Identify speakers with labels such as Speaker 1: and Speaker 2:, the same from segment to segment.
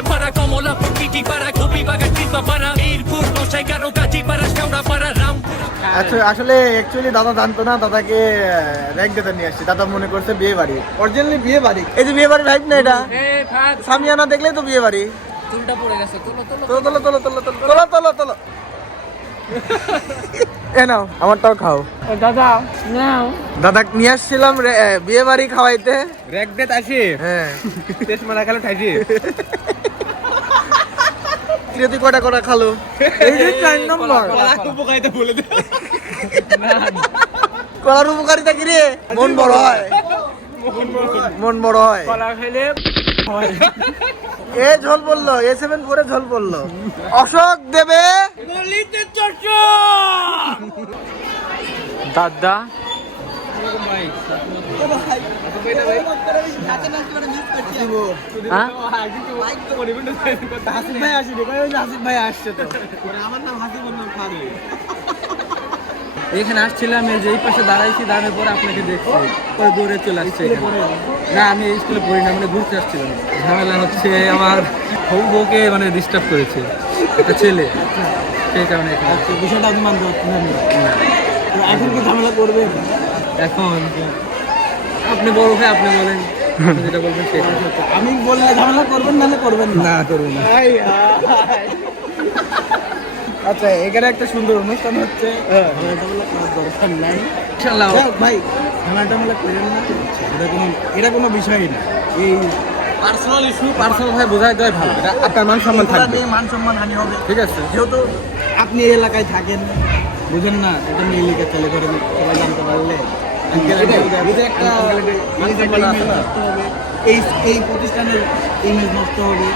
Speaker 1: আশে পাড়া কমলা প্রকৃতি পাড়া গোপী para টিপা পাড়া মিরপুর
Speaker 2: নসাই কারও কাজী পাড়া শ্যাওড়া পাড়া রাম আসলে অ্যাকচুয়ালি দাদা জানতো না দাদাকে র্যাঙ্ক দিতে নিয়ে আসছি দাদা মনে করছে বিয়ে বাড়ি অরিজিনালি বিয়ে বাড়ি এই যে বিয়ে বাড়ি ভাইব না এটা সামিয়ানা দেখলেই তো বিয়ে বাড়ি
Speaker 3: চুলটা পড়ে গেছে তোলো তোলো
Speaker 2: তোলো তোলো তোলো তোলো তোলো তোলো এ নাও আমারটাও খাও
Speaker 3: দাদা
Speaker 2: নিয়ে আসছিলাম বিয়ে বাড়ি খাওয়াইতে
Speaker 4: রেগ দে তাসি
Speaker 2: হ্যাঁ
Speaker 4: খেলো ঠাইছি
Speaker 2: কিরে কটা কটা খালো? এই যে চার নম্বর।
Speaker 4: উপকারিতা বলে দে।
Speaker 2: কলার উপকারিতা কি রে? মন বড় হয়। মন বড় হয়।
Speaker 3: কলা খেলে
Speaker 2: এ ঝোল বলল এ সেভেন ফোরে ঝোল বলল। অশোক দেবে।
Speaker 3: দাদা। এখানে আসছিলাম এই যে এই পাশে দাঁড়াইছি দাঁড়ানোর পরে আপনাকে দেখছি। পরে দৌড়ে চলে আসছে না আমি এই স্কুলে পড়ি না মানে ঘুরতে আসছিলাম। ঝামেলা হচ্ছে আমার হবু বউকে মানে ডিস্টার্ব করেছে। একটা ছেলে। সেই কারণে আসছি।
Speaker 2: বিষয়টা আপনি মানতে পারছেন না। এখন কি ঝামেলা করবে
Speaker 3: এখন আপনি বড় ভাই আপনি বলেন। যেটা বলবেন সেটা।
Speaker 2: আমি বললে ঝামেলা করবেন নাহলে করবেন না।
Speaker 3: করব না।
Speaker 2: আচ্ছা এখানে একটা সুন্দর অনুষ্ঠান হচ্ছে। ঝামেলা দরকার নাই। ভাই ঝামেলা টামেলা করেন না। এটা কোনো এটা কোনো বিষয়ই না। এই
Speaker 3: পার্সোনাল ইস্যু পার্সোনাল ভাই বোঝাই দেওয়াই ভালো। এটা আপনার মান সম্মান থাকবে।
Speaker 2: মান সম্মান হানি হবে।
Speaker 3: ঠিক আছে।
Speaker 2: যেহেতু আপনি এই এলাকায় থাকেন বুঝেন না এটা নিয়ে এলাকা চলে করেন সবাই জানতে পারলে। এটাই, একটা হবে। এই এই প্রতিষ্ঠানের ইমেজ নষ্ট হবে।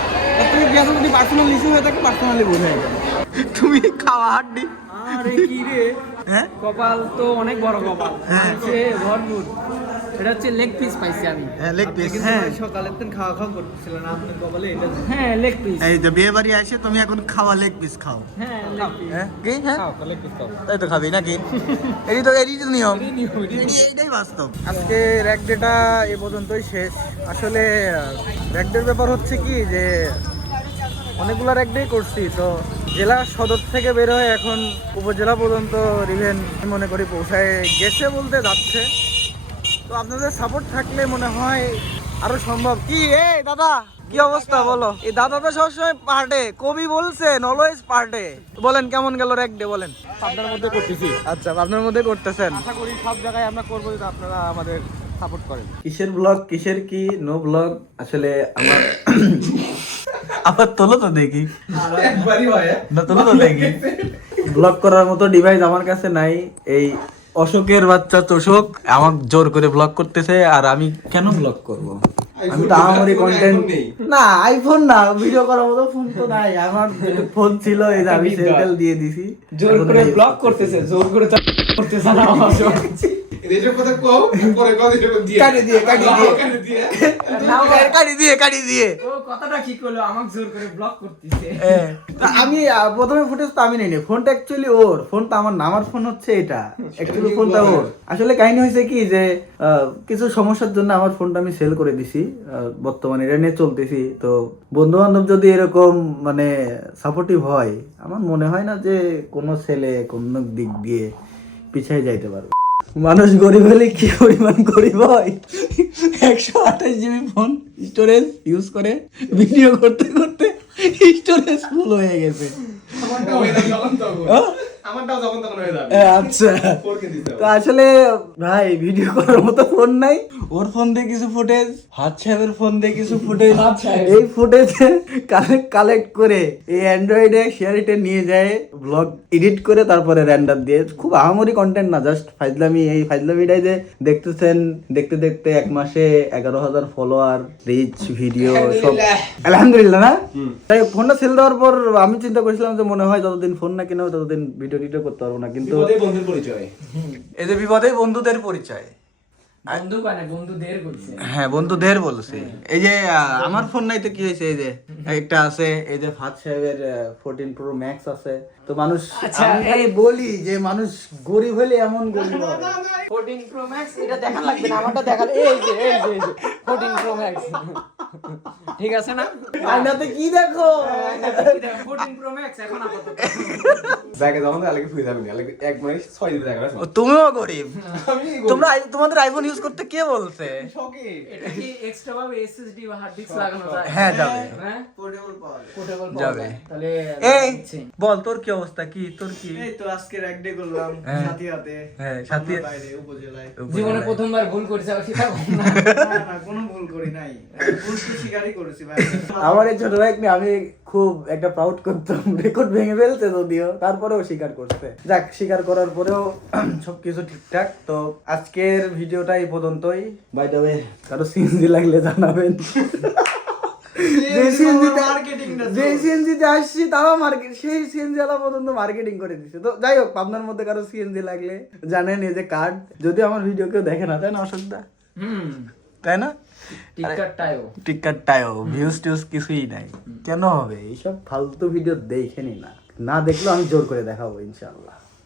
Speaker 2: যদি পার্সোনাল ইস্যু হয়ে থাকে পার্সোনালি বোঝাই যাবে তুমি খাওয়া হাড্ডি।
Speaker 3: আরে কি রে?
Speaker 2: হ্যাঁ?
Speaker 3: কপাল তো অনেক বড় কপাল।
Speaker 2: হ্যাঁ।
Speaker 3: সে ভরপুর। এটা হচ্ছে লেগ পিস পাইছি আমি।
Speaker 2: হ্যাঁ লেগ পিস হ্যাঁ।
Speaker 3: সকালে তো খাওয়া খাওয়া করতেছিল না আপনার কপালে এটা হ্যাঁ লেগ পিস
Speaker 2: এই যে বিয়ে বাড়ি আসে তুমি এখন খাওয়া লেগ পিস খাও।
Speaker 3: হ্যাঁ লেগ পিস
Speaker 2: হ্যাঁ কি? হ্যাঁ? তাই তো খাবি নাকি? এটি তো এটি তো নিয়ম। এটাই বাস্তব। আজকে র্যাক ডেটা এ পর্যন্তই শেষ। আসলে র্যাক ডের ব্যাপার হচ্ছে কি যে অনেকগুলো র্যাক ডে করছি তো জেলা সদর থেকে বের হয়ে এখন উপজেলা পর্যন্ত রিভেন মনে করি পৌঁছায় গেছে বলতে যাচ্ছে। তো আপনাদের সাপোর্ট থাকলে মনে হয় আরও সম্ভব। কি এই দাদা কি অবস্থা বলো? এই দাদা তো সবসময় পার্টে কবি বলছেন অলওয়েজ পার্টে। বলেন কেমন গেল র্যাক ডে বলেন।
Speaker 4: আপনার মধ্যে করতেছি।
Speaker 2: আচ্ছা আপনার মধ্যে করতেছেন।
Speaker 4: আশা করি সব জায়গায় আমরা করব যদি আপনারা আমাদের সাপোর্ট করেন।
Speaker 2: কিসের ব্লগ কিসের কি নো ব্লগ আসলে আমার আবার তোলো তো দেখি। না তোলো তো দেখি। ব্লগ করার মতো ডিভাইস আমার কাছে নাই। এই অশোকের বাচ্চা তোষক আমার জোর করে ব্লগ করতেছে আর আমি কেন ব্লক করব? আমি তো আমারই কন্টেন্ট। না আইফোন না ভিডিও করার মতো ফোন তো নাই। আমার ফোন ছিল এই যে আমি সেলটেল দিয়ে দিছি।
Speaker 3: জোর করে ব্লক করতেছে জোর করে করতেছে না আমার
Speaker 4: এদের কথা কও পরে কও দিয়ে।
Speaker 2: কাটি দিয়ে কাটি দিয়ে।
Speaker 4: কাটি দিয়ে।
Speaker 2: কাটি দিয়ে কাটি দিয়ে।
Speaker 3: ও কথাটা কি করল? আমাকে জোর করে ব্লক করতেছে।
Speaker 2: আমি প্রথমে ফুটেজ তো আমি ফোনটা অ্যাকচুয়ালি ওর। ফোনটা আমার না আমার ফোন হচ্ছে এটা। অ্যাকচুয়ালি ফোনটা ওর। আসলে কাহিনী হয়েছে কি যে কিছু সমস্যার জন্য আমার ফোনটা আমি সেল করে দিছি। আহ, বর্তমানে এটা নিয়ে চলতেছি। তো বন্ধু বান্ধব যদি এরকম মানে সাপোর্টিভ হয় আমার মনে হয় না যে কোনো ছেলে কোনো দিক দিয়ে পিছিয়ে যাইতে পারবে। মানুষ গরিব হলে কি পরিমাণ গরিব হয়? একশো আঠাশ জিবি ফোন স্টোরেজ ইউজ করে ভিডিও করতে করতে স্টোরেজ ফুল হয়ে গেছে।
Speaker 4: আমারটাও যখন তখন
Speaker 2: হ্যাঁ?
Speaker 4: তখন হয়ে যাবে
Speaker 2: আচ্ছা।
Speaker 4: ফোরকে দিতে
Speaker 2: তো আসলে ভাই ভিডিও করার মতো ফোন নাই। ওর ফোন দিয়ে কিছু ফুটেজ হাত সাহেবের ফোন দিয়ে কিছু ফুটেজ এই ফুটেজ কালেক্ট কালেক্ট করে এই অ্যান্ড্রয়েডে শেয়ারিটে নিয়ে যায় ব্লগ এডিট করে তারপরে র্যান্ডার দিয়ে। খুব আহামরি কন্টেন্ট না জাস্ট ফাইজলামি। এই ফাইজলামিটাই যে দেখতেছেন দেখতে দেখতে এক মাসে এগারো হাজার ফলোয়ার রিচ ভিডিও সব। আলহামদুলিল্লাহ। না? তাই ফোনটা সেল দেওয়ার পর আমি চিন্তা করেছিলাম যে মনে হয় যতদিন ফোন না কিনে ততদিন ভিডিও টিডিও করতে পারব না কিন্তু
Speaker 4: বিপদে বন্ধুর পরিচয়।
Speaker 2: এই যে বিপদে বন্ধুদের পরিচয়।
Speaker 3: বন্ধু পায় না করছে
Speaker 2: হ্যাঁ বন্ধুদের বলছে। এই যে আমার ফোন নাই তো কি হয়েছে এই যে একটা আছে এই যে ফাত সাহেবের ফোরটিন প্রো ম্যাক্স আছে। তো মানুষ
Speaker 3: আচ্ছা,
Speaker 2: আমি খালি বলি যে মানুষ গরিব হলে এমন গরিব
Speaker 3: 14 প্রো ম্যাক্স এটা দেখা লাগবে না আমারটা দেখা এই এই যে এই যে 14 প্রো ম্যাক্স ঠিক আছে না?
Speaker 2: আয়নাতে কি দেখো? তুমিও গরিব। তোমরা তোমাদের আইফোন ইউজ করতে কে বলছে?
Speaker 3: এটা কি এক্সট্রা ভাবে এসএসডি বা হার্ড ডিস্ক লাগানো যায়?
Speaker 2: হ্যাঁ যাবে।
Speaker 3: হ্যাঁ?
Speaker 2: যাবে। এই বল তোর কি অবস্থা? কি তোর কি?
Speaker 5: এই তো আজকে এক ডে করলাম
Speaker 2: হ্যাঁ।
Speaker 5: সাথী হাতে
Speaker 2: হ্যাঁ সাথে
Speaker 5: বাইরে উপজেলায়।
Speaker 3: জীবনে প্রথমবার ভুল করেছে না।
Speaker 5: না না কোনো ভুল করি নাই। ভুল তো স্বীকারই করেছি ভাই।
Speaker 2: আমার এই ছোট ভাই আমি খুব একটা প্রাউড করতাম। রেকর্ড ভেঙে ফেলছে যদিও তারপরেও স্বীকার করছে। যাক স্বীকার করার পরেও সবকিছু ঠিকঠাক। তো আজকের ভিডিওটা এই পর্যন্তই। বাই দ্য ওয়ে কারও সিএনজি লাগলে জানাবেন। মার্কেট করে দিচ্ছে তো যাই হোক আপনার মধ্যে কারও সিএনজি লাগলে জানেন এই যে কার্ড যদি আমার ভিডিও কেউ দেখে না তাই না অসুবিধা?
Speaker 3: হুম।
Speaker 2: তাই না? ভিউজ টিউজ কিছুই নাই। কেন হবে? এইসব ফালতু ভিডিও দেখেনি না না। দেখলেও আমি জোর করে দেখাবো ইনশাল্লাহ